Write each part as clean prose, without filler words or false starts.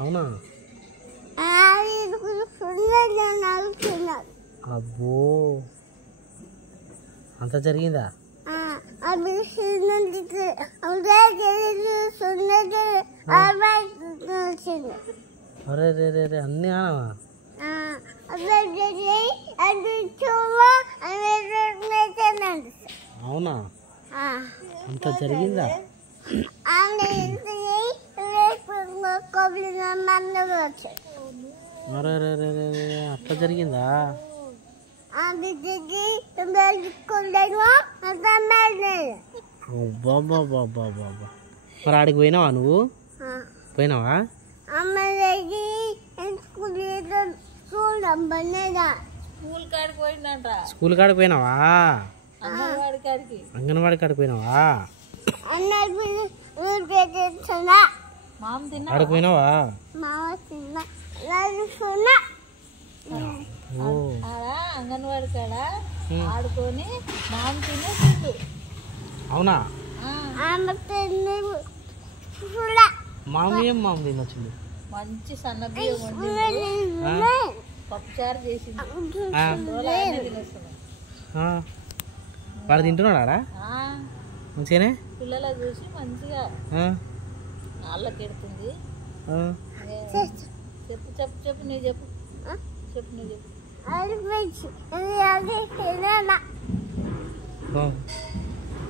అవునా అబ్బో అంత జరిగిందా అరే రే రే రే అన్నీ ఆనవా అవునా అంత జరిగిందా అరే రే రే రే రే అట్లా జరిగిందా మరి ఆడికి పోయినావా నువ్వు పోయినావా స్కూల్ కాడికి పోయినావా అంగన్వాడి కాడికి పోయినావా ఆడికి పోయినావా అంగన్వాడి కాడ ఆడుకొని మామ తినేసిండు అవునా మామయ్య మామ తినొచ్చింది మంచి సన్న బియ్యం పప్పుచారు చేసింది వాడు తింటున్నాడా మంచిగానే పిల్లలు చూసి మంచిగా నాళ్ళకెడుతుంది చెప్పు చెప్పు చెప్పు నీ చెప్పు చెప్పు నీ చెప్పు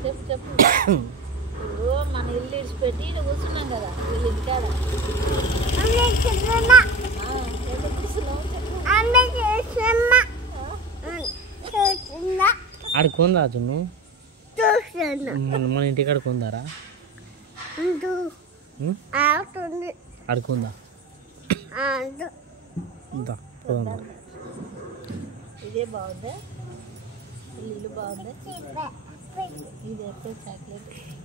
చెప్పు చెప్పు మన ఇల్లు ఇడిచిపెట్టి కూర్చున్నాం కదా వీళ్ళు ఇంటికాడ ఆడుకుందా జున్ను మన ఇంటికాడ కొందారా ఆడుకుందా ఇదే బాగుందా ఇల్లు బాగుందా ఇది ఎప్పుడు చాక్లెట్